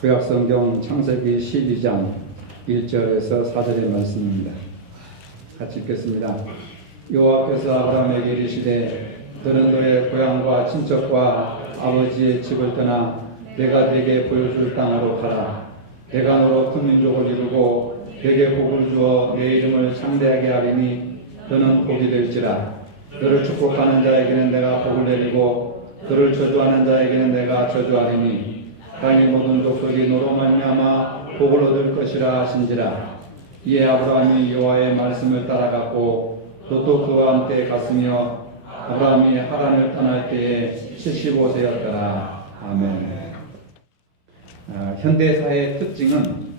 구약성경 창세기 12장 1절에서 4절의 말씀입니다. 같이 읽겠습니다. 여호와께서 아브라함에게 이르시되 너는 너의 고향과 친척과 아버지의 집을 떠나 내가 네게 보여줄 땅으로 가라. 내가 너로 큰 민족을 이루고 네게 복을 주어 내 이름을 창대하게 하리니 너는 복이 될지라. 너를 축복하는 자에게는 내가 복을 내리고 너를 저주하는 자에게는 내가 저주하리니 땅의 모든 족속이 너로 말미암아 복을 얻을 것이라 하신지라. 이에 아브라함이 여호와의 말씀을 따라갔고 롯도 그와 함께 갔으며 아브라함이 하란을 떠날 때에 75세였더라. 아멘. 현대사회의 특징은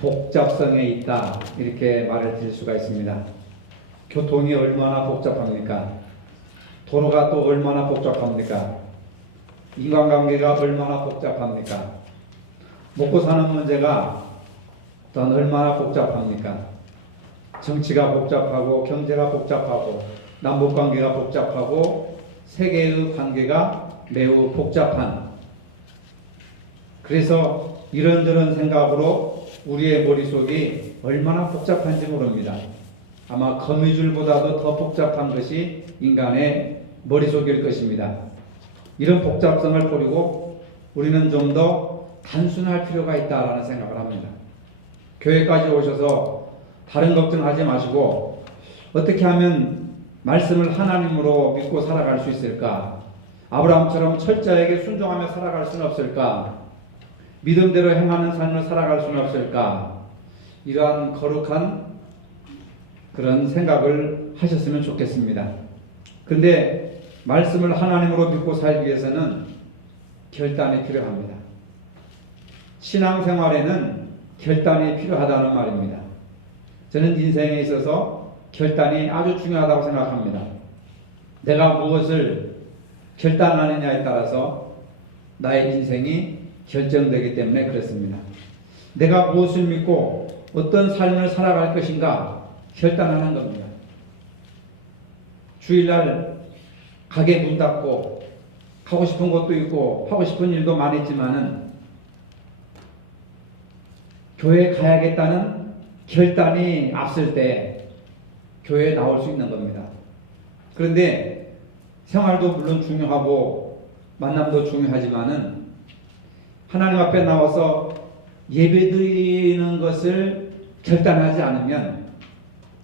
복잡성에 있다, 이렇게 말을 드릴 수가 있습니다. 교통이 얼마나 복잡합니까? 도로가 또 얼마나 복잡합니까? 인간관계가 얼마나 복잡합니까? 먹고 사는 문제가 또한 얼마나 복잡합니까? 정치가 복잡하고 경제가 복잡하고 남북관계가 복잡하고 세계의 관계가 매우 복잡한, 그래서 이런저런 생각으로 우리의 머릿속이 얼마나 복잡한지 모릅니다. 아마 거미줄보다도 더 복잡한 것이 인간의 머릿속일 것입니다. 이런 복잡성을 버리고 우리는 좀 더 단순할 필요가 있다라는 생각을 합니다. 교회까지 오셔서 다른 걱정하지 마시고 어떻게 하면 말씀을 하나님으로 믿고 살아갈 수 있을까? 아브라함처럼 철저하게 순종하며 살아갈 수는 없을까? 믿음대로 행하는 삶을 살아갈 수는 없을까? 이러한 거룩한 그런 생각을 하셨으면 좋겠습니다. 근데 말씀을 하나님으로 믿고 살기 위해서는 결단이 필요합니다. 신앙생활에는 결단이 필요하다는 말입니다. 저는 인생에 있어서 결단이 아주 중요하다고 생각합니다. 내가 무엇을 결단하느냐에 따라서 나의 인생이 결정되기 때문에 그렇습니다. 내가 무엇을 믿고 어떤 삶을 살아갈 것인가 결단하는 겁니다. 주일날 가게 문 닫고 가고 싶은 곳도 있고 하고 싶은 일도 많았지만은 교회에 가야겠다는 결단이 앞설 때 교회에 나올 수 있는 겁니다. 그런데 생활도 물론 중요하고 만남도 중요하지만은 하나님 앞에 나와서 예배드리는 것을 결단하지 않으면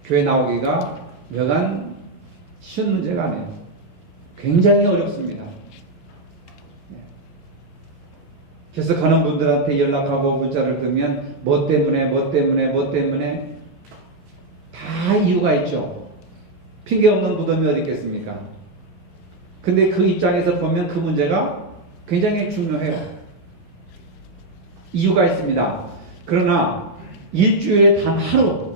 교회 나오기가 여간 쉬운 문제가 아니에요. 굉장히 어렵습니다. 그래서 가는 분들한테 연락하고 문자를 드리면 뭐 때문에 다 이유가 있죠. 핑계 없는 무덤이 어디 있겠습니까? 근데 그 입장에서 보면 그 문제가 굉장히 중요해요. 이유가 있습니다. 그러나 일주일에 단 하루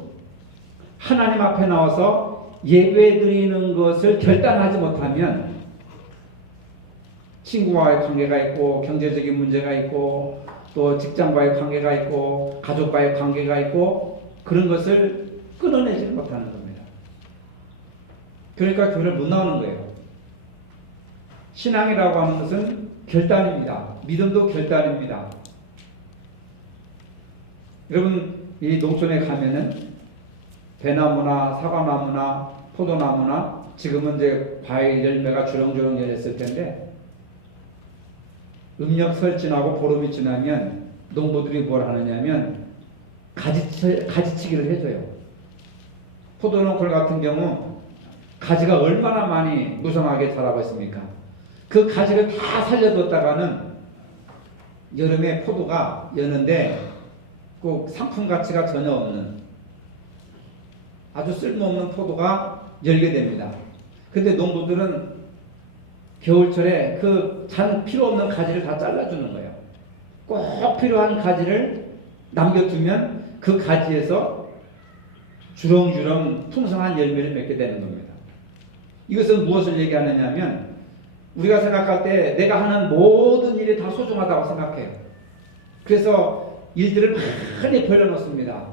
하나님 앞에 나와서 예배 드리는 것을 결단하지 못하면 친구와의 관계가 있고 경제적인 문제가 있고 또 직장과의 관계가 있고 가족과의 관계가 있고 그런 것을 끊어내지 못하는 겁니다. 그러니까 교회를 못 나오는 거예요. 신앙이라고 하는 것은 결단입니다. 믿음도 결단입니다. 여러분, 이 농촌에 가면은 배나무나 사과나무나 포도나무나 지금은 이제 과일 열매가 주렁주렁 열렸을 텐데 음력설 지나고 보름이 지나면 농부들이 뭘 하느냐면 가지치기를 해줘요. 포도농골 같은 경우 가지가 얼마나 많이 무성하게 자라고 있습니까? 그 가지를 다 살려뒀다가는 여름에 포도가 여는데 꼭 상품 가치가 전혀 없는 아주 쓸모없는 포도가 열게 됩니다. 근데 농부들은 겨울철에 그 잔 필요 없는 가지를 다 잘라주는 거예요. 꼭 필요한 가지를 남겨두면 그 가지에서 주렁주렁 풍성한 열매를 맺게 되는 겁니다. 이것은 무엇을 얘기하느냐 하면 우리가 생각할 때 내가 하는 모든 일이 다 소중하다고 생각해요. 그래서 일들을 많이 벌려놓습니다.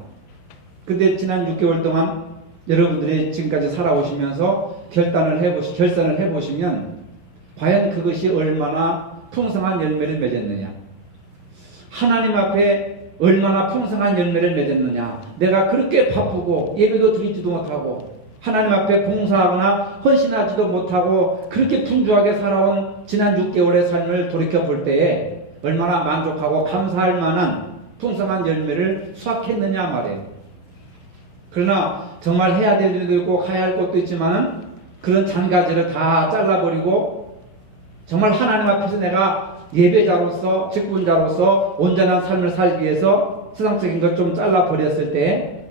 근데 지난 6개월 동안 여러분들이 지금까지 살아오시면서 결산을 해보시면 과연 그것이 얼마나 풍성한 열매를 맺었느냐. 하나님 앞에 얼마나 풍성한 열매를 맺었느냐. 내가 그렇게 바쁘고 예배도 드리지도 못하고 하나님 앞에 봉사하거나 헌신하지도 못하고 그렇게 분주하게 살아온 지난 6개월의 삶을 돌이켜 볼 때에 얼마나 만족하고 감사할 만한 풍성한 열매를 수확했느냐 말이에요. 그러나 정말 해야 될 일도 있고 가야 할 곳도 있지만 그런 잔가지를 다 잘라버리고 정말 하나님 앞에서 내가 예배자로서 직분자로서 온전한 삶을 살기 위해서 세상적인 것 좀 잘라버렸을 때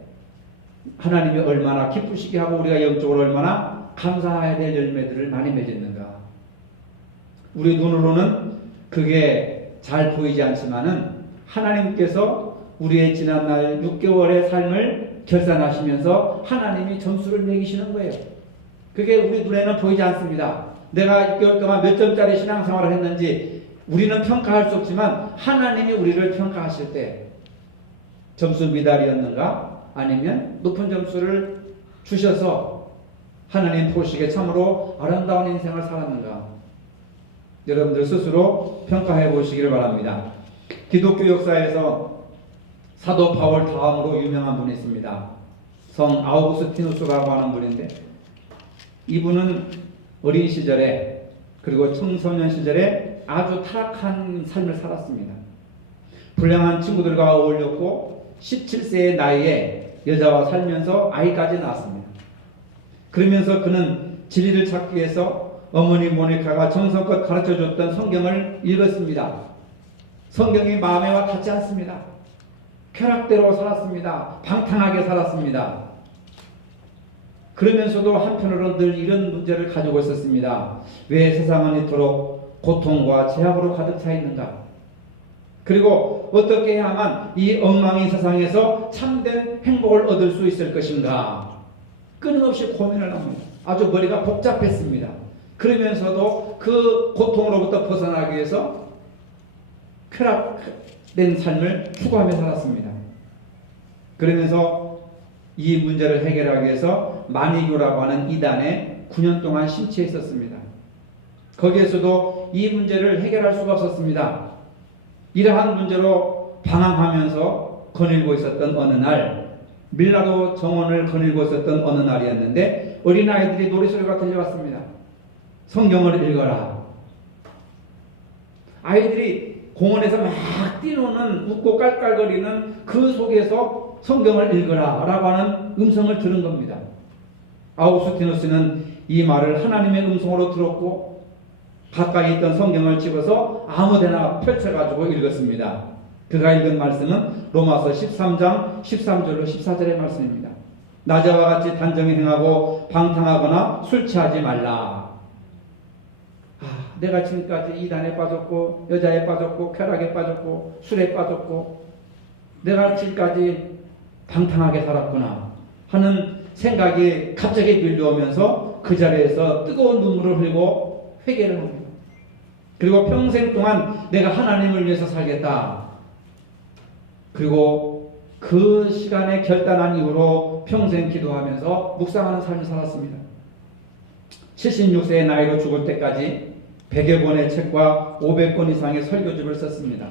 하나님이 얼마나 기쁘시게 하고 우리가 영적으로 얼마나 감사해야 될 열매들을 많이 맺었는가. 우리 눈으로는 그게 잘 보이지 않지만은 하나님께서 우리의 지난날 6개월의 삶을 결산하시면서 하나님이 점수를 매기시는 거예요. 그게 우리 눈에는 보이지 않습니다. 내가 6개월 동안 몇 점짜리 신앙생활을 했는지 우리는 평가할 수 없지만 하나님이 우리를 평가하실 때 점수 미달이었는가? 아니면 높은 점수를 주셔서 하나님 보시기에 참으로 아름다운 인생을 살았는가? 여러분들 스스로 평가해 보시기를 바랍니다. 기독교 역사에서 사도 바울 다음으로 유명한 분이 있습니다. 성 아우구스티누스라고 하는 분인데 이분은 어린 시절에 그리고 청소년 시절에 아주 타락한 삶을 살았습니다. 불량한 친구들과 어울렸고 17세의 나이에 여자와 살면서 아이까지 낳았습니다. 그러면서 그는 진리를 찾기 위해서 어머니 모니카가 정성껏 가르쳐줬던 성경을 읽었습니다. 성경이 마음에 와 닿지 않습니다. 쾌락대로 살았습니다. 방탕하게 살았습니다. 그러면서도 한편으로 늘 이런 문제를 가지고 있었습니다. 왜 세상은 이토록 고통과 제약으로 가득 차 있는가? 그리고 어떻게 해야만 이 엉망인 세상에서 참된 행복을 얻을 수 있을 것인가? 끊임없이 고민을 합니다. 아주 머리가 복잡했습니다. 그러면서도 그 고통으로부터 벗어나기 위해서 쾌락된 삶을 추구하며 살았습니다. 그러면서 이 문제를 해결하기 위해서 마니교라고 하는 이단에 9년 동안 심취해 있었습니다. 거기에서도 이 문제를 해결할 수가 없었습니다. 이러한 문제로 방황하면서 거닐고 있었던 어느 날, 밀라도 정원을 거닐고 있었던 어느 날이었는데 어린아이들이 노래소리가 들려왔습니다. 성경을 읽어라. 아이들이 공원에서 막 뛰노는 웃고 깔깔거리는 그 속에서 성경을 읽어라 라고 하는 음성을 들은 겁니다. 아우구스티누스는 이 말을 하나님의 음성으로 들었고 가까이 있던 성경을 집어서 아무데나 펼쳐가지고 읽었습니다. 그가 읽은 말씀은 로마서 13장 13절로 14절의 말씀입니다. 낮에와 같이 단정히 행하고 방탕하거나 술 취하지 말라. 내가 지금까지 이단에 빠졌고 여자에 빠졌고 쾌락에 빠졌고 술에 빠졌고 내가 지금까지 방탕하게 살았구나 하는 생각이 갑자기 밀려오면서 그 자리에서 뜨거운 눈물을 흘리고 회개를 합니다. 그리고 평생 동안 내가 하나님을 위해서 살겠다. 그리고 그 시간에 결단한 이후로 평생 기도하면서 묵상하는 삶을 살았습니다. 76세의 나이로 죽을 때까지 100여 권의 책과 500권 이상의 설교집을 썼습니다.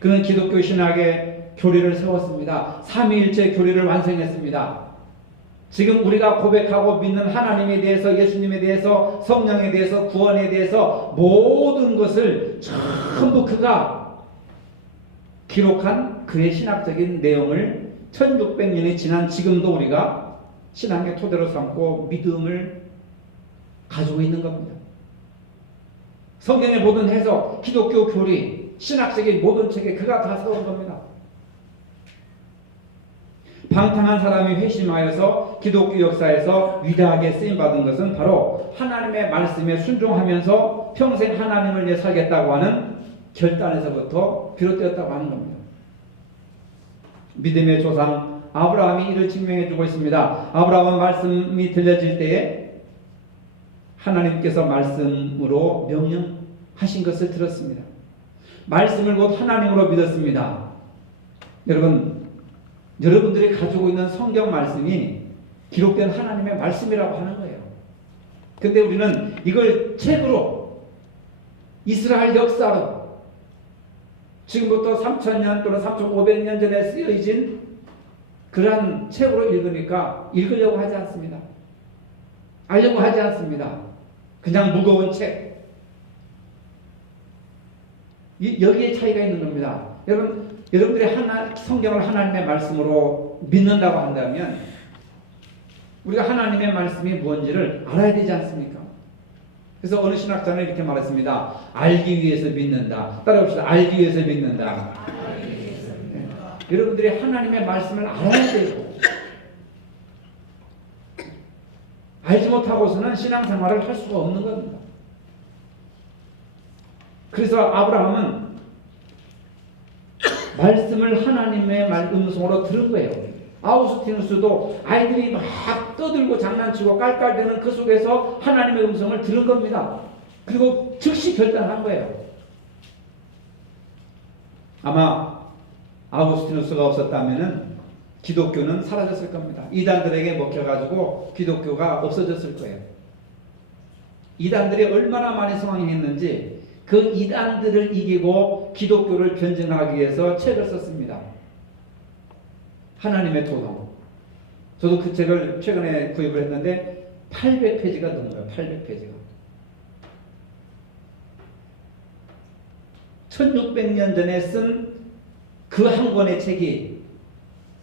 그는 기독교 신학의 교리를 세웠습니다. 삼위일체 교리를 완성했습니다. 지금 우리가 고백하고 믿는 하나님에 대해서, 예수님에 대해서, 성령에 대해서, 구원에 대해서 모든 것을 전부 그가 기록한 그의 신학적인 내용을 1600년이 지난 지금도 우리가 신앙의 토대로 삼고 믿음을 가지고 있는 겁니다. 성경의 모든 해석, 기독교 교리, 신학적인 모든 책에 그가 다 세운 겁니다. 방탕한 사람이 회심하여서 기독교 역사에서 위대하게 쓰임받은 것은 바로 하나님의 말씀에 순종하면서 평생 하나님을 위해 살겠다고 하는 결단에서부터 비롯되었다고 하는 겁니다. 믿음의 조상 아브라함이 이를 증명해주고 있습니다. 아브라함은 말씀이 들려질 때에 하나님께서 말씀으로 명령하신 것을 들었습니다. 말씀을 곧 하나님으로 믿었습니다. 여러분들이 가지고 있는 성경 말씀이 기록된 하나님의 말씀이라고 하는 거예요. 근데 우리는 이걸 책으로, 이스라엘 역사로, 지금부터 3,000년 또는 3,500년 전에 쓰여진 그러한 책으로 읽으니까 읽으려고 하지 않습니다. 알려고 하지 않습니다. 그냥 무거운 책. 여기에 차이가 있는 겁니다. 여러분들이 성경을 하나님의 말씀으로 믿는다고 한다면 우리가 하나님의 말씀이 뭔지를 알아야 되지 않습니까? 그래서 어느 신학자는 이렇게 말했습니다. 알기 위해서 믿는다. 따라합시다. 알기 위해서 믿는다. 네. 여러분들이 하나님의 말씀을 알아야 돼요. 알지 못하고서는 신앙생활을 할 수가 없는 겁니다. 그래서 아브라함은 말씀을 하나님의 음성으로 들은 거예요. 아우구스티누스도 아이들이 막 떠들고 장난치고 깔깔대는 그 속에서 하나님의 음성을 들은 겁니다. 그리고 즉시 결단한 거예요. 아마 아우구스티누스가 없었다면 기독교는 사라졌을 겁니다. 이단들에게 먹혀가지고 기독교가 없어졌을 거예요. 이단들이 얼마나 많이 성행했는지 그 이단들을 이기고 기독교를 변증하기 위해서 책을 썼습니다. 하나님의 도성. 저도 그 책을 최근에 구입을 했는데 800페이지가 넘어요. 800페이지가. 1600년 전에 쓴 그 한 권의 책이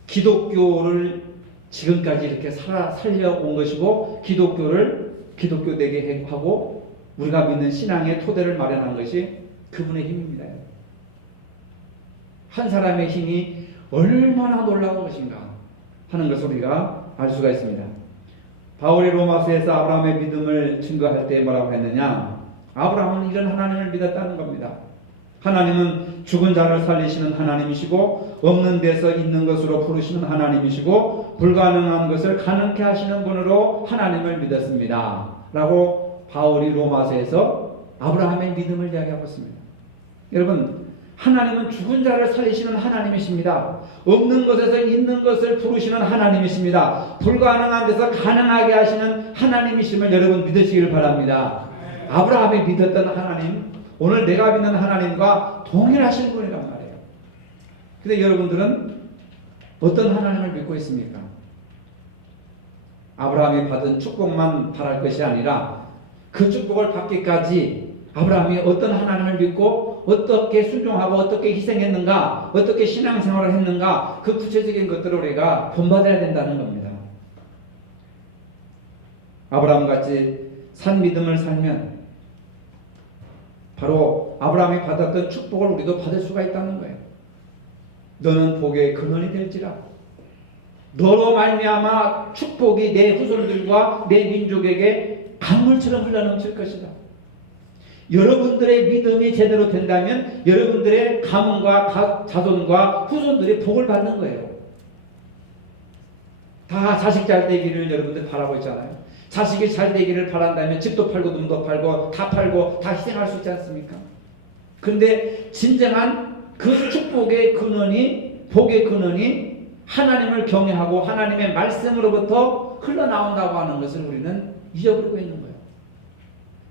기독교를 지금까지 이렇게 살려온 것이고 기독교 되게 하고 우리가 믿는 신앙의 토대를 마련한 것이 그분의 힘입니다. 한 사람의 힘이 얼마나 놀라운 것인가 하는 것을 우리가 알 수가 있습니다. 바울이 로마서에서 아브라함의 믿음을 증거할 때 뭐라고 했느냐? 아브라함은 이런 하나님을 믿었다는 겁니다. 하나님은 죽은 자를 살리시는 하나님이시고 없는 데서 있는 것으로 부르시는 하나님이시고 불가능한 것을 가능케 하시는 분으로 하나님을 믿었습니다. 라고 바울이 로마서에서 아브라함의 믿음을 이야기하고 있습니다. 여러분, 하나님은 죽은 자를 살리시는 하나님이십니다. 없는 것에서 있는 것을 부르시는 하나님이십니다. 불가능한 데서 가능하게 하시는 하나님이심을 여러분 믿으시길 바랍니다. 아브라함이 믿었던 하나님, 오늘 내가 믿는 하나님과 동일하신 분이란 말이에요. 근데 여러분들은 어떤 하나님을 믿고 있습니까? 아브라함이 받은 축복만 바랄 것이 아니라 그 축복을 받기까지 아브라함이 어떤 하나님을 믿고 어떻게 순종하고 어떻게 희생했는가, 어떻게 신앙생활을 했는가, 그 구체적인 것들을 우리가 본받아야 된다는 겁니다. 아브라함같이 산 믿음을 살면 바로 아브라함이 받았던 축복을 우리도 받을 수가 있다는 거예요. 너는 복의 근원이 될지라. 너로 말미암아 축복이 내 후손들과 내 민족에게 강물처럼 흘러넘칠 것이다. 여러분들의 믿음이 제대로 된다면 여러분들의 가문과 자손과 후손들이 복을 받는 거예요. 다 자식 잘 되기를 여러분들 바라고 있잖아요. 자식이 잘 되기를 바란다면 집도 팔고 눈도 팔고 다 희생할 수 있지 않습니까? 그런데 진정한 그 축복의 근원이, 복의 근원이 하나님을 경외하고 하나님의 말씀으로부터 흘러나온다고 하는 것을 우리는 잊어버리고 있는 거예요.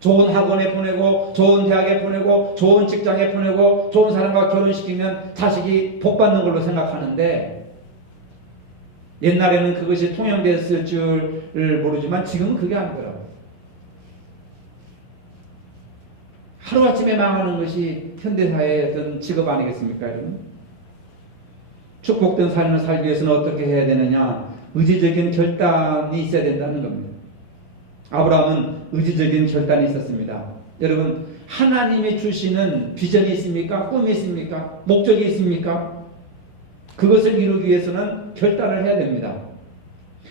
좋은 학원에 보내고 좋은 대학에 보내고 좋은 직장에 보내고 좋은 사람과 결혼시키면 자식이 복받는 걸로 생각하는데 옛날에는 그것이 통용됐을 줄을 모르지만 지금은 그게 아니더라고요. 하루아침에 망하는 것이 현대사회의 어떤 직업 아니겠습니까, 여러분? 축복된 삶을 살기 위해서는 어떻게 해야 되느냐? 의지적인 결단이 있어야 된다는 겁니다. 아브라함은 의지적인 결단이 있었습니다. 여러분, 하나님이 주시는 비전이 있습니까? 꿈이 있습니까? 목적이 있습니까? 그것을 이루기 위해서는 결단을 해야 됩니다.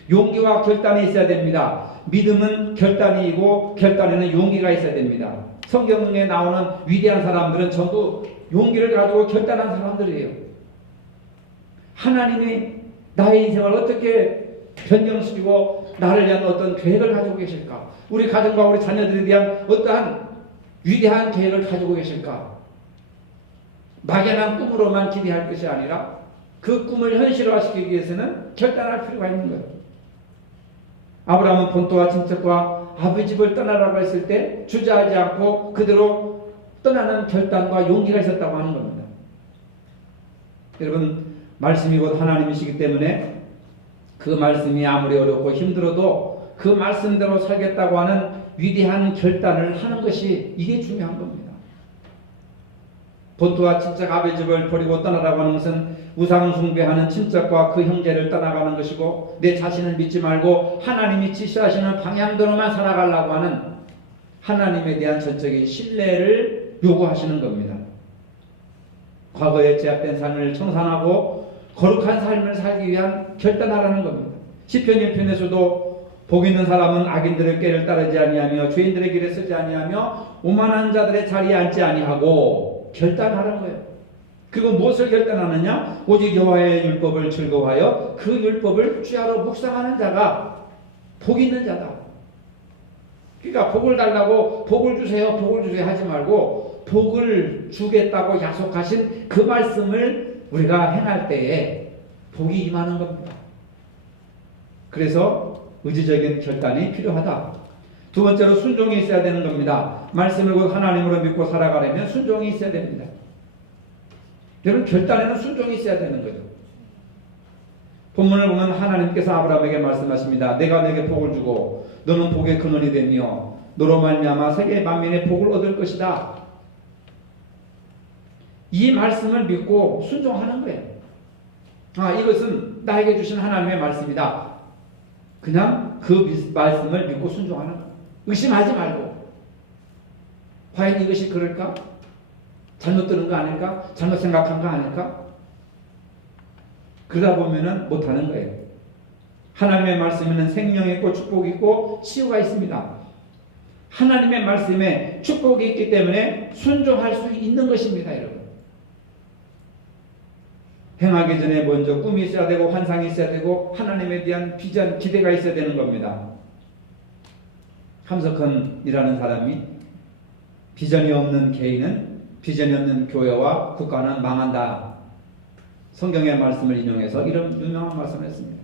용기와 결단이 있어야 됩니다. 믿음은 결단이고 결단에는 용기가 있어야 됩니다. 성경에 나오는 위대한 사람들은 전부 용기를 가지고 결단한 사람들이에요. 하나님이 나의 인생을 어떻게 변경시키고 나를 위한 어떤 계획을 가지고 계실까? 우리 가정과 우리 자녀들에 대한 어떠한 위대한 계획을 가지고 계실까? 막연한 꿈으로만 기대할 것이 아니라 그 꿈을 현실화시키기 위해서는 결단할 필요가 있는 거예요. 아브라함은 본토와 친척과 아버지 집을 떠나라고 했을 때 주저하지 않고 그대로 떠나는 결단과 용기가 있었다고 하는 겁니다. 여러분, 말씀이 곧 하나님이시기 때문에 그 말씀이 아무리 어렵고 힘들어도 그 말씀대로 살겠다고 하는 위대한 결단을 하는 것이 이게 중요한 겁니다. 본토와 친척 아베집을 버리고 떠나라고 하는 것은 우상 숭배하는 친척과 그 형제를 떠나가는 것이고, 내 자신을 믿지 말고 하나님이 지시하시는 방향대로만 살아가려고 하는 하나님에 대한 전적인 신뢰를 요구하시는 겁니다. 과거에 제약된 삶을 청산하고 거룩한 삶을 살기 위한 결단하라는 겁니다. 시편 1편에서도 복 있는 사람은 악인들의 꾀를 따르지 아니하며 죄인들의 길에 서지 아니하며 오만한 자들의 자리에 앉지 아니하고 결단하라는 거예요. 그리고 무엇을 결단하느냐? 오직 여호와의 율법을 즐거워하여 그 율법을 주야로 묵상하는 자가 복 있는 자다. 그러니까 복을 달라고 복을 주세요 하지 말고 복을 주겠다고 약속하신 그 말씀을 우리가 행할 때에 복이 임하는 겁니다. 그래서 의지적인 결단이 필요하다. 두 번째로 순종이 있어야 되는 겁니다. 말씀을 곧 하나님으로 믿고 살아가려면 순종이 있어야 됩니다. 여러분, 결단에는 순종이 있어야 되는 거죠. 본문을 보면 하나님께서 아브라함에게 말씀하십니다. 내가 내게 복을 주고 너는 복의 근원이 되며 너로 말미암아 세계 만민의 복을 얻을 것이다. 이 말씀을 믿고 순종하는 거예요. 이것은 나에게 주신 하나님의 말씀이다. 그냥 그 말씀을 믿고 순종하는 거예요. 의심하지 말고, 과연 이것이 그럴까? 잘못 들은 거 아닐까? 잘못 생각한 거 아닐까? 그러다 보면은 못하는 거예요. 하나님의 말씀에는 생명이 있고 축복이 있고 치유가 있습니다. 하나님의 말씀에 축복이 있기 때문에 순종할 수 있는 것입니다, 여러분. 행하기 전에 먼저 꿈이 있어야 되고 환상이 있어야 되고 하나님에 대한 비전, 기대가 있어야 되는 겁니다. 함석헌이라는 사람이 비전이 없는 개인은, 비전이 없는 교회와 국가는 망한다. 성경의 말씀을 인용해서 이런 유명한 말씀을 했습니다.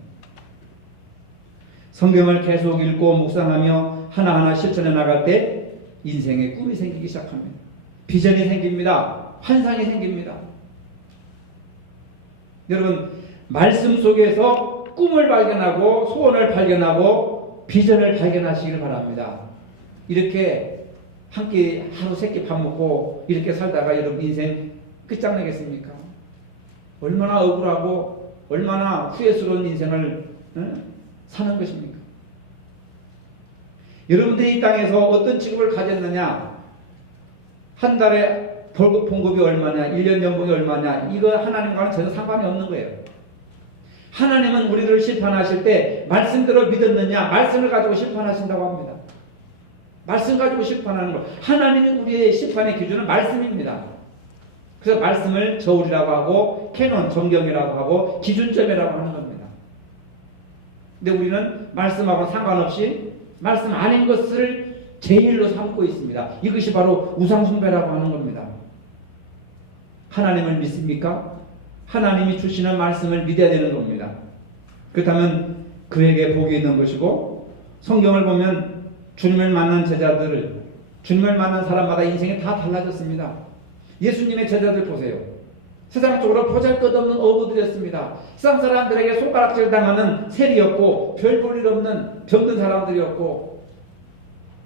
성경을 계속 읽고 묵상하며 하나하나 실천해 나갈 때 인생에 꿈이 생기기 시작합니다. 비전이 생깁니다. 환상이 생깁니다. 여러분, 말씀 속에서 꿈을 발견하고 소원을 발견하고 비전을 발견하시길 바랍니다. 이렇게 한 끼 하루 세 끼 밥 먹고 이렇게 살다가 여러분 인생 끝장내겠습니까? 얼마나 억울하고 얼마나 후회스러운 인생을 사는 것입니까? 여러분들이 이 땅에서 어떤 직업을 가졌느냐, 한 달에 봉급이 얼마냐, 1년 연봉이 얼마냐, 이거 하나님과는 전혀 상관이 없는 거예요. 하나님은 우리를 심판하실 때 말씀대로 믿었느냐, 말씀을 가지고 심판하신다고 합니다. 말씀 가지고 심판하는 거. 하나님이 우리의 심판의 기준은 말씀입니다. 그래서 말씀을 저울이라고 하고 캐논, 정경이라고 하고 기준점이라고 하는 겁니다. 근데 우리는 말씀하고 상관없이 말씀 아닌 것을 제일로 삼고 있습니다. 이것이 바로 우상숭배라고 하는 겁니다. 하나님을 믿습니까? 하나님이 주시는 말씀을 믿어야 되는 겁니다. 그렇다면 그에게 복이 있는 것이고, 성경을 보면 주님을 만난 제자들, 주님을 만난 사람마다 인생이 다 달라졌습니다. 예수님의 제자들 보세요. 세상적으로 보잘것없는 어부들이었습니다. 세상 사람들에게 손가락질 당하는 세리였고 별 볼 일 없는 병든 사람들이었고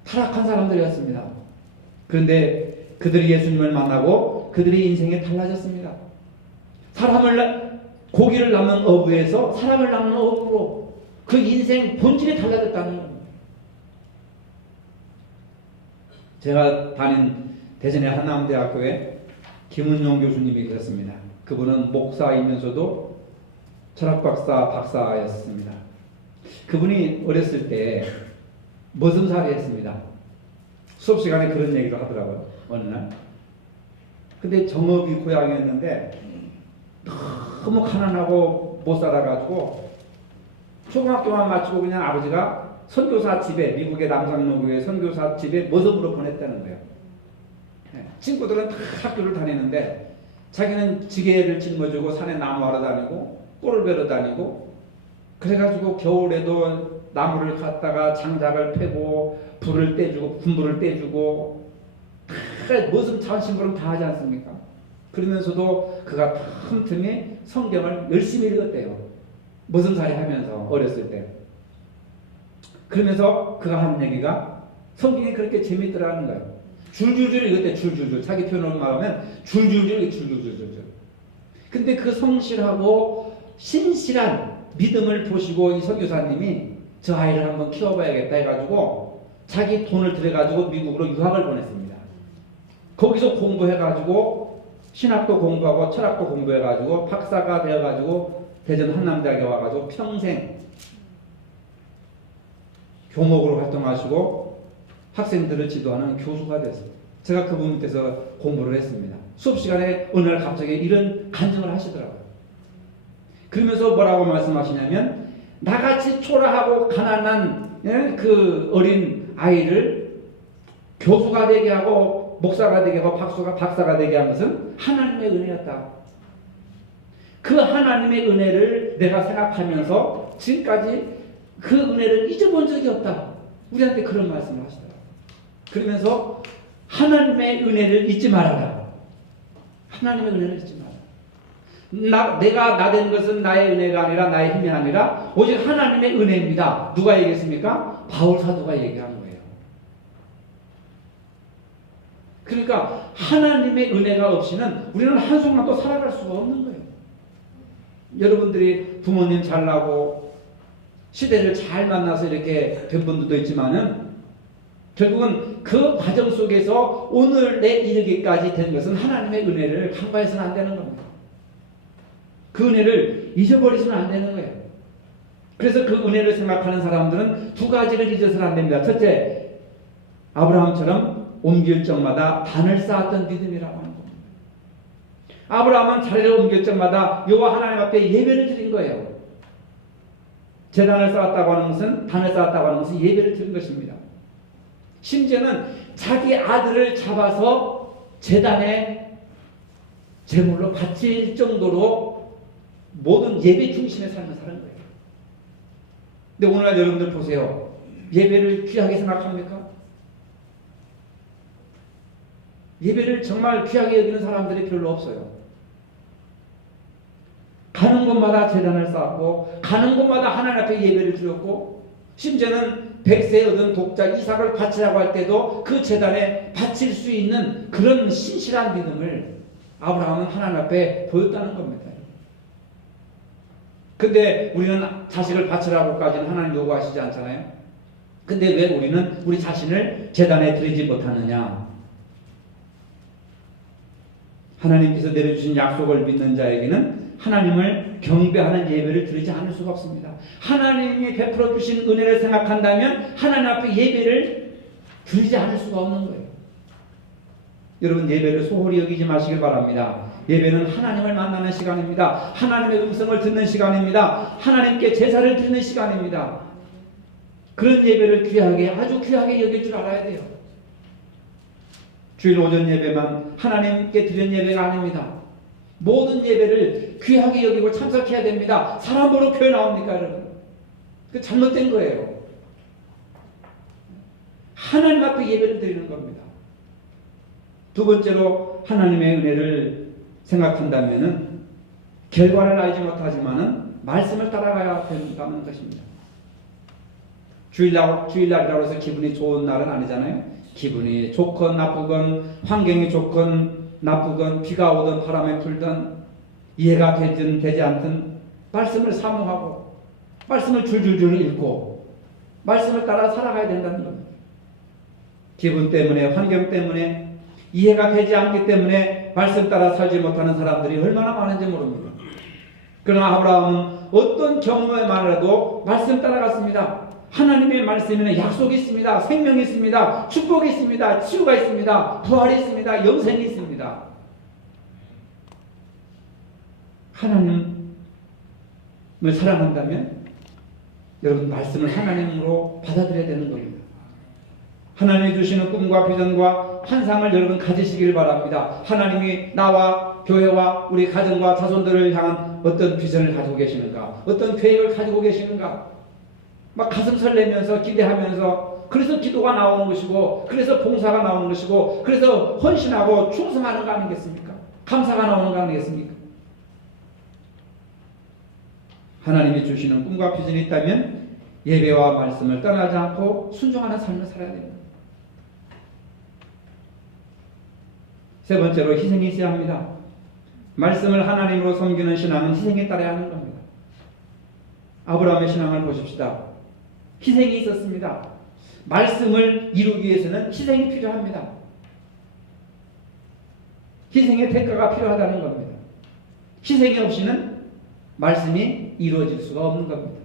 타락한 사람들이었습니다. 그런데 그들이 예수님을 만나고 그들의 인생이 달라졌습니다. 고기를 낳는 어부에서 사람을 낳는 어부로 그 인생 본질이 달라졌다는 겁니다. 제가 다닌 대전의 한남대학교에 김은용 교수님이 계셨습니다. 그분은 목사이면서도 철학박사, 박사였습니다. 그분이 어렸을 때 머슴살이 했습니다. 수업 시간에 그런 얘기를 하더라고요, 어느 날. 근데 정읍이 고향이었는데 너무 가난하고 못 살아가지고 초등학교만 마치고 그냥 아버지가 선교사 집에, 미국의 남상노교회 선교사 집에 머슴으로 보냈다는 거예요. 친구들은 다 학교를 다니는데 자기는 지게를 짊어지고 산에 나무하러 다니고 꼴을 베러 다니고, 그래가지고 겨울에도 나무를 갖다가 장작을 패고 불을 떼주고 군불을 떼주고 다 머슴 자원심부름 다 하지 않습니까? 그러면서도 그가 틈틈이 성경을 열심히 읽었대요. 머슴살이 하면서 어렸을 때. 그러면서 그가 한 얘기가 성경이 그렇게 재밌더라는 거예요. 줄줄줄 읽었대. 줄줄줄. 자기 표현으로 말하면 줄줄줄. 근데 그 성실하고 신실한 믿음을 보시고 이 선교사님이 저 아이를 한번 키워봐야겠다 해가지고 자기 돈을 들여가지고 미국으로 유학을 보냈습니다. 거기서 공부해가지고 신학도 공부하고 철학도 공부해가지고 박사가 되어가지고 대전 한남대학에 와가지고 평생 교목으로 활동하시고 학생들을 지도하는 교수가 됐어요. 제가 그분 밑에서 공부를 했습니다. 수업 시간에 어느 날 갑자기 이런 간증을 하시더라고요. 그러면서 뭐라고 말씀하시냐면 나같이 초라하고 가난한 그 어린 아이를 교수가 되게 하고 목사가 되게 하고 박사가 되게 한 것은 하나님의 은혜였다. 그 하나님의 은혜를 내가 생각하면서 지금까지 그 은혜를 잊어본 적이 없다. 우리한테 그런 말씀을 하시더라고요. 그러면서 하나님의 은혜를 잊지 말아라. 하나님의 은혜를 잊지 마라. 내가 나 된 것은 나의 은혜가 아니라 나의 힘이 아니라 오직 하나님의 은혜입니다. 누가 얘기했습니까? 바울 사도가 얘기한 거예요. 그러니까 하나님의 은혜가 없이는 우리는 한순간도 살아갈 수가 없는 거예요. 여러분들이 부모님 잘나고 시대를 잘 만나서 이렇게 된 분들도 있지만은 결국은 그 과정 속에서 오늘에 이르기까지 된 것은 하나님의 은혜를 간과해서는 안 되는 겁니다. 그 은혜를 잊어버리시면 안 되는 거예요. 그래서 그 은혜를 생각하는 사람들은 두 가지를 잊어서는 안 됩니다. 첫째, 아브라함처럼 옮길 적마다 단을 쌓았던 믿음이라고 하는 겁니다. 아브라함은 자리를 옮길 적마다 여호와 하나님 앞에 예배를 드린 거예요. 제단을 쌓았다고 하는 것은 단을 쌓았다고 하는 것은 예배를 드린 것입니다. 심지어는 자기 아들을 잡아서 제단에 제물로 바칠 정도로 모든 예배 중심의 삶을 사는 거예요. 근데 오늘날 여러분들 보세요. 예배를 귀하게 생각합니까? 예배를 정말 귀하게 여기는 사람들이 별로 없어요. 가는 곳마다 제단을 쌓았고 가는 곳마다 하나님 앞에 예배를 드렸고 심지어는 백세에 얻은 독자 이삭을 바치라고 할 때도 그 제단에 바칠 수 있는 그런 신실한 믿음을 아브라함은 하나님 앞에 보였다는 겁니다. 근데 우리는 자식을 바치라고까지는 하나님 요구하시지 않잖아요. 근데 왜 우리는 우리 자신을 제단에 드리지 못하느냐? 하나님께서 내려주신 약속을 믿는 자에게는 하나님을 경배하는 예배를 드리지 않을 수가 없습니다. 하나님이 베풀어 주신 은혜를 생각한다면 하나님 앞에 예배를 드리지 않을 수가 없는 거예요. 여러분 예배를 소홀히 여기지 마시길 바랍니다. 예배는 하나님을 만나는 시간입니다. 하나님의 음성을 듣는 시간입니다. 하나님께 제사를 드리는 시간입니다. 그런 예배를 귀하게 아주 귀하게 여길 줄 알아야 돼요. 주일 오전 예배만 하나님께 드리는 예배가 아닙니다. 모든 예배를 귀하게 여기고 참석해야 됩니다. 사람 보러 교회 나옵니까 여러분? 그 잘못된 거예요. 하나님 앞에 예배를 드리는 겁니다. 두 번째로 하나님의 은혜를 생각한다면은 결과를 알지 못하지만은 말씀을 따라가야 된다는 것입니다. 주일날이라고 해서 기분이 좋은 날은 아니잖아요. 기분이 좋건 나쁘건 환경이 좋건 나쁘건 비가 오든 바람에 불든 이해가 되든 되지 않든 말씀을 사모하고 말씀을 줄줄줄 읽고 말씀을 따라 살아가야 된다는 겁니다. 기분 때문에 환경 때문에 이해가 되지 않기 때문에 말씀 따라 살지 못하는 사람들이 얼마나 많은지 모릅니다. 그러나 아브라함은 어떤 경우에만이라도 말씀 따라갔습니다. 하나님의 말씀에는 약속이 있습니다. 생명이 있습니다. 축복이 있습니다. 치유가 있습니다. 부활이 있습니다. 영생이 있습니다. 하나님을 사랑한다면 여러분 말씀을 하나님으로 받아들여야 되는 겁니다. 하나님이 주시는 꿈과 비전과 환상을 여러분 가지시길 바랍니다. 하나님이 나와 교회와 우리 가정과 자손들을 향한 어떤 비전을 가지고 계시는가, 어떤 계획을 가지고 계시는가, 막 가슴 설레면서 기대하면서 그래서 기도가 나오는 것이고 그래서 봉사가 나오는 것이고 그래서 헌신하고 충성하는 거 아니겠습니까? 감사가 나오는 거 아니겠습니까? 하나님이 주시는 꿈과 비전이 있다면 예배와 말씀을 떠나지 않고 순종하는 삶을 살아야 됩니다. 세 번째로 희생이 있어야 합니다. 말씀을 하나님으로 섬기는 신앙은 희생에 따라야 하는 겁니다. 아브라함의 신앙을 보십시다. 희생이 있었습니다. 말씀을 이루기 위해서는 희생이 필요합니다. 희생의 대가가 필요하다는 겁니다. 희생이 없이는 말씀이 이루어질 수가 없는 겁니다.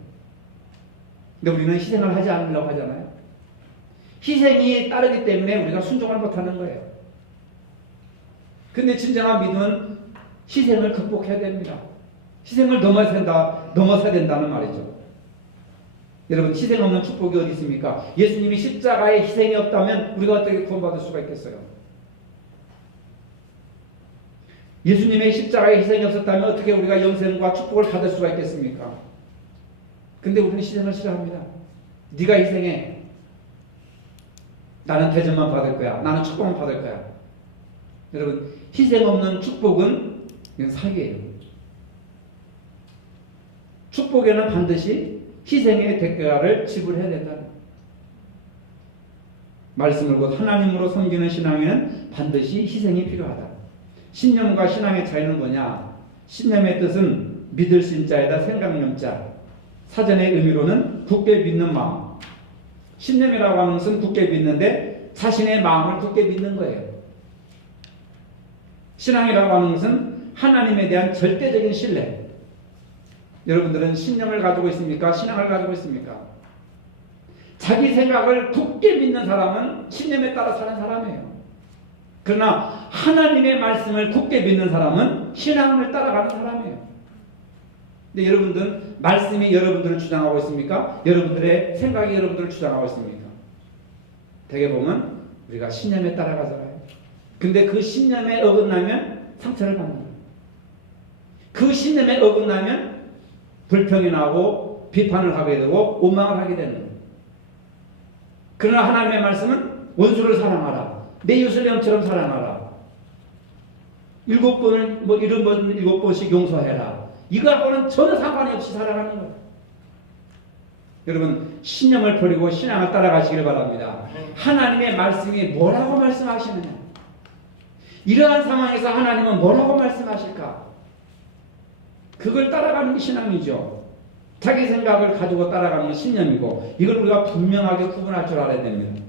근데 우리는 희생을 하지 않으려고 하잖아요. 희생이 따르기 때문에 우리가 순종을 못하는 거예요. 근데 진정한 믿음은 희생을 극복해야 됩니다. 희생을 넘어서야 된다는 말이죠. 여러분, 희생 없는 축복이 어디 있습니까? 예수님이 십자가에 희생이 없다면 우리가 어떻게 구원받을 수가 있겠어요? 예수님의 십자가에 희생이 없었다면 어떻게 우리가 영생과 축복을 받을 수가 있겠습니까? 근데 우리는 희생을 싫어합니다. 네가 희생해. 나는 대접만 받을 거야. 나는 축복만 받을 거야. 여러분, 희생 없는 축복은 이건 사기예요. 축복에는 반드시 희생의 대가를 지불해야 된다는 거예요. 말씀을 곧 하나님으로 섬기는 신앙에는 반드시 희생이 필요하다. 신념과 신앙의 차이는 뭐냐? 신념의 뜻은 믿을 신자에다 생각념자. 사전의 의미로는 굳게 믿는 마음. 신념이라고 하는 것은 굳게 믿는데 자신의 마음을 굳게 믿는 거예요. 신앙이라고 하는 것은 하나님에 대한 절대적인 신뢰. 여러분들은 신념을 가지고 있습니까? 신앙을 가지고 있습니까? 자기 생각을 굳게 믿는 사람은 신념에 따라 사는 사람이에요. 그러나 하나님의 말씀을 굳게 믿는 사람은 신앙을 따라가는 사람이에요. 근데 여러분들은 말씀이 여러분들을 주장하고 있습니까? 여러분들의 생각이 여러분들을 주장하고 있습니까? 대개 보면 우리가 신념에 따라가잖아요. 근데 그 신념에 어긋나면 상처를 받는 거예요. 그 신념에 어긋나면 불평이 나고 비판을 하게 되고 원망을 하게 되는 거예요. 그러나 하나님의 말씀은 원수를 사랑하라. 내 이웃을 영처럼 사랑하라. 7번을 이런 번 7번씩 용서해라. 이거하고는 전혀 상관이 없이 살아가는 거예요. 여러분, 신념을 버리고 신앙을 따라가시길 바랍니다. 하나님의 말씀이 뭐라고 말씀하시느냐? 이러한 상황에서 하나님은 뭐라고 말씀하실까? 그걸 따라가는 게 신앙이죠. 자기 생각을 가지고 따라가는 게 신념이고, 이걸 우리가 분명하게 구분할 줄 알아야 됩니다.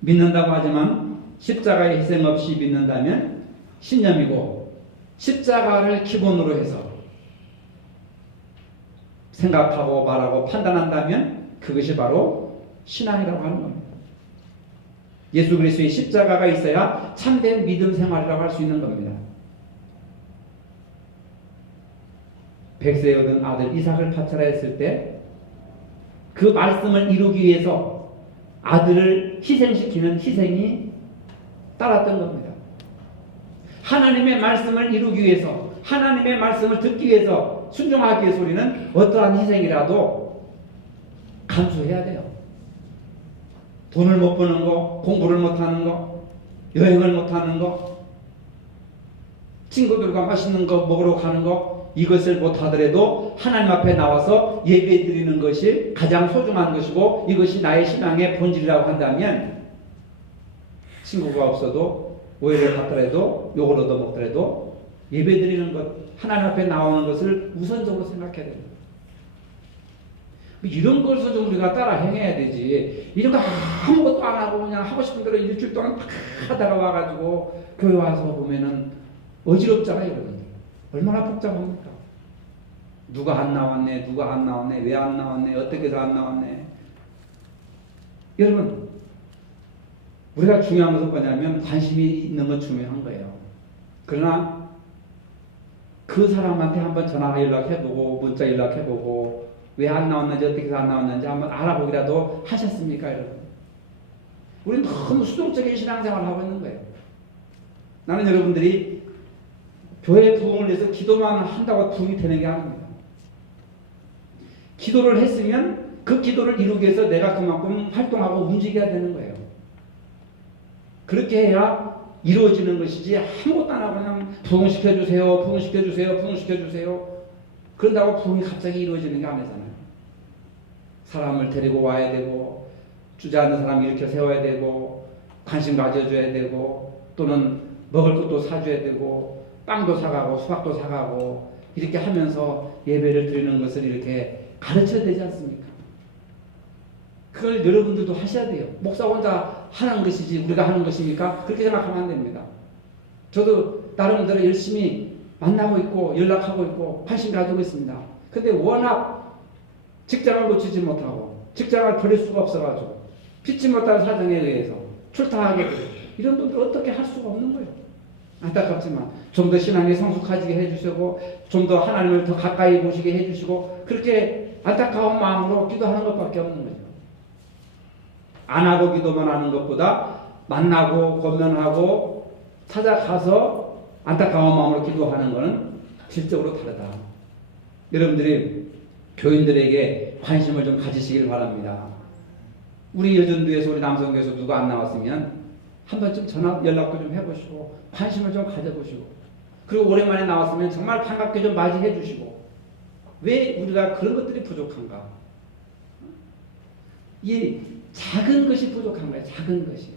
믿는다고 하지만 십자가의 희생 없이 믿는다면 신념이고, 십자가를 기본으로 해서 생각하고 말하고 판단한다면 그것이 바로 신앙이라고 하는 겁니다. 예수 그리스도의 십자가가 있어야 참된 믿음 생활이라고 할 수 있는 겁니다. 백세에 얻은 아들 이삭을 바쳐라 했을 때 그 말씀을 이루기 위해서 아들을 희생시키는 희생이 따랐던 겁니다. 하나님의 말씀을 이루기 위해서, 하나님의 말씀을 듣기 위해서, 순종하기 위해서 우리는 어떠한 희생이라도 감수해야 돼요. 돈을 못 버는 거, 공부를 못하는 거, 여행을 못하는 거, 친구들과 맛있는 거 먹으러 가는 거, 이것을 못하더라도 하나님 앞에 나와서 예배 드리는 것이 가장 소중한 것이고 이것이 나의 신앙의 본질이라고 한다면 친구가 없어도 오해를 받더라도 욕을 얻어먹더라도 예배 드리는 것, 하나님 앞에 나오는 것을 우선적으로 생각해야 됩니다. 이런 것을 좀 우리가 따라 행해야 되지. 이런 거 아무것도 안 하고 그냥 하고 싶은 대로 일주일 동안 막 하다가 와가지고 교회 와서 보면은 어지럽잖아요, 여러분. 얼마나 복잡합니까? 누가 안 나왔네, 누가 안 나왔네, 왜 안 나왔네, 어떻게 해서 안 나왔네. 여러분, 우리가 중요한 것은 뭐냐면 관심이 있는 건 중요한 거예요. 그러나 그 사람한테 한번 전화 연락해보고 문자 연락해보고 왜 안 나왔는지 어떻게 해서 안 나왔는지 한번 알아보기라도 하셨습니까, 여러분? 우리는 너무 수동적인 신앙생활을 하고 있는 거예요. 나는 여러분들이 교회 부흥을 위해서 기도만 한다고 부흥이 되는 게 아닙니다. 기도를 했으면 그 기도를 이루기 위해서 내가 그만큼 활동하고 움직여야 되는 거예요. 그렇게 해야 이루어지는 것이지 아무것도 안 하고 그냥 부흥시켜주세요, 부흥시켜주세요, 부흥시켜주세요. 그런다고 부흥이 갑자기 이루어지는 게 아니잖아요. 사람을 데리고 와야 되고, 주저앉는 사람 일으켜 세워야 되고, 관심 가져줘야 되고, 또는 먹을 것도 사줘야 되고, 빵도 사가고 수박도 사가고 이렇게 하면서 예배를 드리는 것을 이렇게 가르쳐야 되지 않습니까? 그걸 여러분들도 하셔야 돼요. 목사 혼자 하는 것이지 우리가 하는 것입니까? 그렇게 생각하면 안 됩니다. 저도 나름대로 열심히 만나고 있고 연락하고 있고 관심 가지고 있습니다. 근데 워낙 직장을 놓치지 못하고 직장을 버릴 수가 없어가지고 피치 못한 사정에 의해서 출타하게 되고 이런 분들 어떻게 할 수가 없는 거예요. 안타깝지만 좀 더 신앙이 성숙하게 해주시고 좀 더 하나님을 더 가까이 보시게 해주시고 그렇게 안타까운 마음으로 기도하는 것밖에 없는 거죠. 안 하고 기도만 하는 것보다 만나고 권면하고 찾아가서 안타까운 마음으로 기도하는 것은 질적으로 다르다. 여러분들이 교인들에게 관심을 좀 가지시길 바랍니다. 우리 여전도에서 우리 남성교에서 누가 안 나왔으면 한 번쯤 전화 연락도 좀 해보시고 관심을 좀 가져보시고 그리고 오랜만에 나왔으면 정말 반갑게 좀 맞이해 주시고 왜 우리가 그런 것들이 부족한가? 이 작은 것이 부족한 거예요. 작은 것이.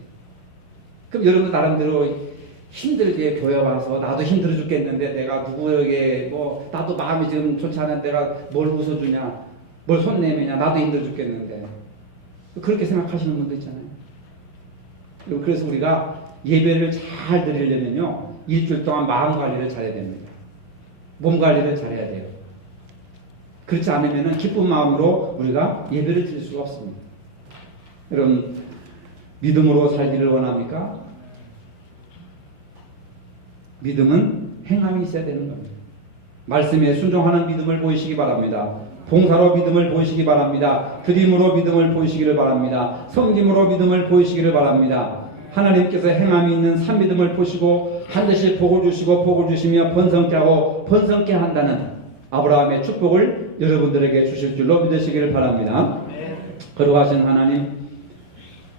그럼 여러분 나름대로 힘들게 교회 와서 나도 힘들어 죽겠는데 내가 누구에게 뭐 나도 마음이 지금 좋지 않은데 내가 뭘 웃어주냐 뭘 손내미냐 나도 힘들어 죽겠는데 그렇게 생각하시는 분도 있잖아요. 그래서 우리가 예배를 잘 드리려면요 일주일 동안 마음 관리를 잘해야 됩니다. 몸 관리를 잘해야 돼요. 그렇지 않으면 기쁜 마음으로 우리가 예배를 드릴 수가 없습니다. 여러분 믿음으로 살기를 원합니까? 믿음은 행함이 있어야 되는 겁니다. 말씀에 순종하는 믿음을 보이시기 바랍니다. 봉사로 믿음을 보이시기 바랍니다. 드림으로 믿음을 보이시기를 바랍니다. 섬김으로 믿음을 보이시기를 바랍니다. 하나님께서 행함이 있는 산믿음을 보시고 반드시 복을 주시고 복을 주시며 번성케 하고 번성케 한다는 아브라함의 축복을 여러분들에게 주실 줄로 믿으시기를 바랍니다. 거룩하신 하나님,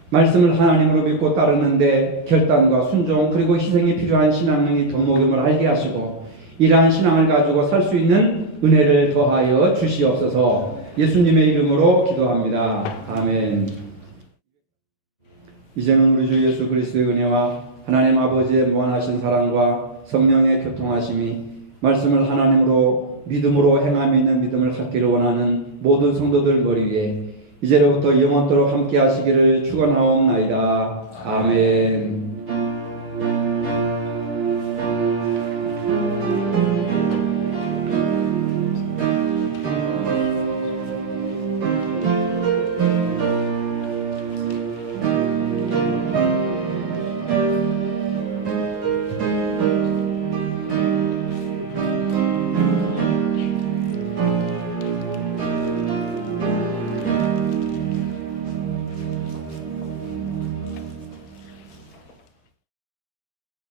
말씀을 하나님으로 믿고 따르는데 결단과 순종 그리고 희생이 필요한 신앙이 덕목임을 알게 하시고 이러한 신앙을 가지고 살 수 있는 은혜를 더하여 주시옵소서. 예수님의 이름으로 기도합니다. 아멘. 이제는 우리 주 예수 그리스도의 은혜와 하나님 아버지의 무한하신 사랑과 성령의 교통하심이 말씀을 하나님으로 믿음으로 행함이 있는 믿음을 갖기를 원하는 모든 성도들 머리 위에 이제로부터 영원토록 함께 하시기를 축원하옵나이다. 아멘.